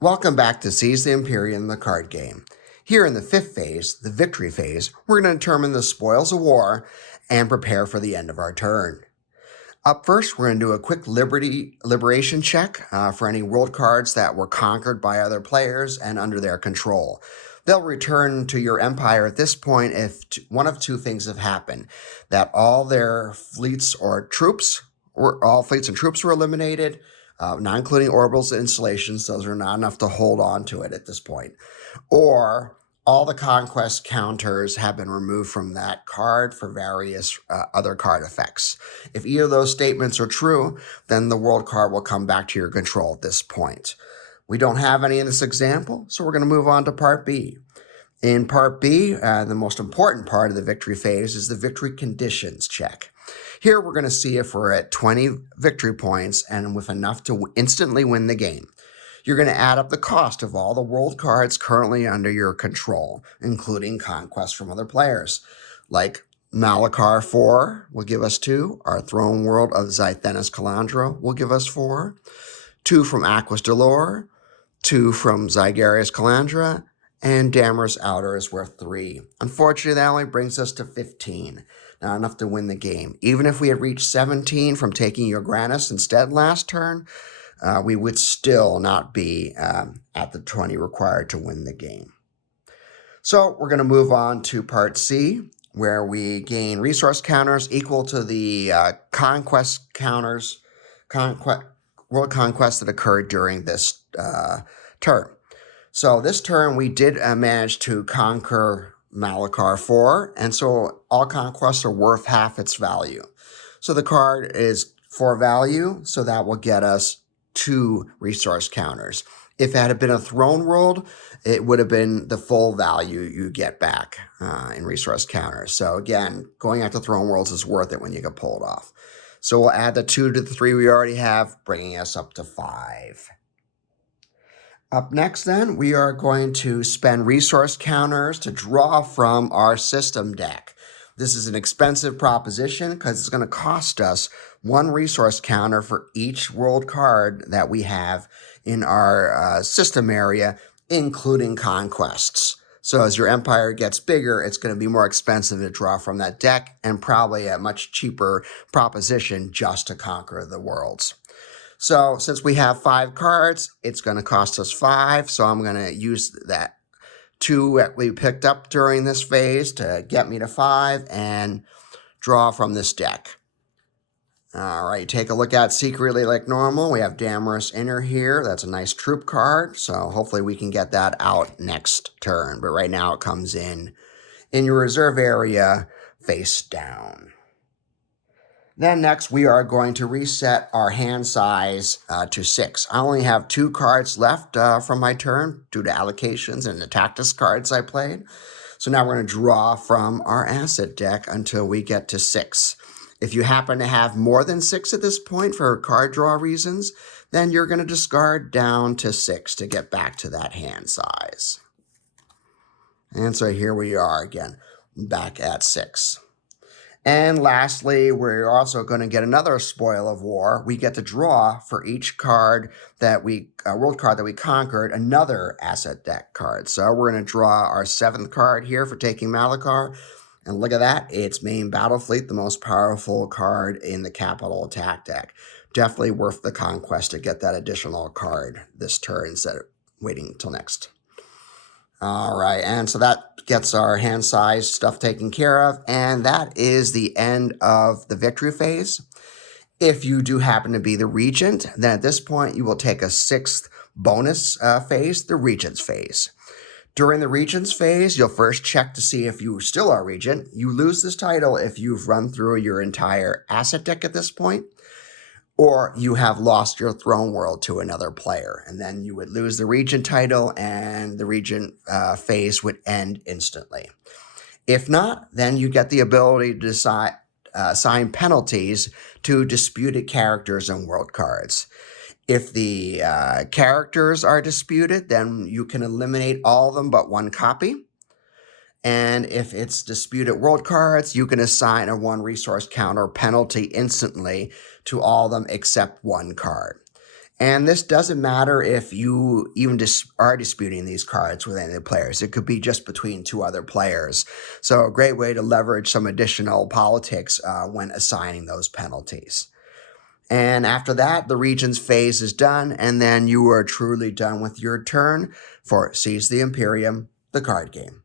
Welcome back to Seize the Empyrean, the card game. Here in the fifth phase, the victory phase, we're going to determine the spoils of war and prepare for the end of our turn. Up first, we're going to do a quick liberation check for any world cards that were conquered by other players and under their control. They'll return to your empire at this point if one of two things have happened: that all their fleets or troops, or all fleets and troops were eliminated, not including orbitals and installations. Those are not enough to hold on to it at this point. Or all the conquest counters have been removed from that card for various other card effects. If either of those statements are true, then the world card will come back to your control at this point. We don't have any in this example, so we're going to move on to Part B. In Part B, the most important part of the victory phase is the victory conditions check. Here we're going to see if we're at 20 victory points and with enough to instantly win the game. You're going to add up the cost of all the world cards currently under your control, including conquests from other players. Like Malachar 4 will give us 2. Our Throne World of Zythenis Calandra will give us 4. 2 from Aquis Dolor, 2 from Zygarius Calandra, and Damer's Outer is worth 3. Unfortunately, that only brings us to 15. Not enough to win the game. Even if we had reached 17 from taking Uranus instead last turn, we would still not be at the 20 required to win the game. So we're going to move on to Part C, where we gain resource counters equal to the conquest counters, world conquests that occurred during this turn. So this turn we did manage to conquer Malachar 4, and so all conquests are worth half its value. So the card is 4 value, so that will get us 2 resource counters. If it had been a Throne World, it would have been the full value you get back in resource counters. So again, going after Throne Worlds is worth it when you get pulled off. So we'll add the 2 to the 3 we already have, bringing us up to 5. Up next then, we are going to spend resource counters to draw from our system deck. This is an expensive proposition because it's going to cost us 1 resource counter for each world card that we have in our system area, including conquests. So as your empire gets bigger, it's going to be more expensive to draw from that deck and probably a much cheaper proposition just to conquer the worlds. So since we have 5 cards, it's going to cost us 5. So I'm going to use that 2 that we picked up during this phase to get me to 5 and draw from this deck. All right, take a look at Secretly Like Normal. We have Damerous Inner here. That's a nice troop card. So hopefully we can get that out next turn. But right now it comes in your reserve area face down. Then next, we are going to reset our hand size to 6. I only have 2 cards left from my turn due to allocations and the tactics cards I played. So now we're going to draw from our asset deck until we get to 6. If you happen to have more than 6 at this point for card draw reasons, then you're going to discard down to 6 to get back to that hand size. And so here we are again, back at 6. And lastly, we're also going to get another spoil of war. We get to draw for each card that world card that we conquered, another asset deck card. So we're going to draw our 7th card here for taking Malachar. And look at that, it's main battle fleet, the most powerful card in the capital attack deck. Definitely worth the conquest to get that additional card this turn instead of waiting until next. All right, and so that gets our hand size stuff taken care of, and that is the end of the victory phase. If you do happen to be the regent, then at this point you will take a 6th bonus phase, the regent's phase. During the regent's phase, you'll first check to see if you still are regent. You lose this title if you've run through your entire asset deck at this point, or you have lost your throne world to another player, and then you would lose the regent title and the regent phase would end instantly. If not, then you get the ability to assign penalties to disputed characters and world cards. If the characters are disputed, then you can eliminate all of them but 1 copy. And if it's disputed world cards, you can assign a 1 resource counter penalty instantly to all of them except 1 card. And this doesn't matter if you even are disputing these cards with any of the players. It could be just between two other players. So a great way to leverage some additional politics when assigning those penalties. And after that, the Regent's phase is done, and then you are truly done with your turn for Seize the Imperium, the card game.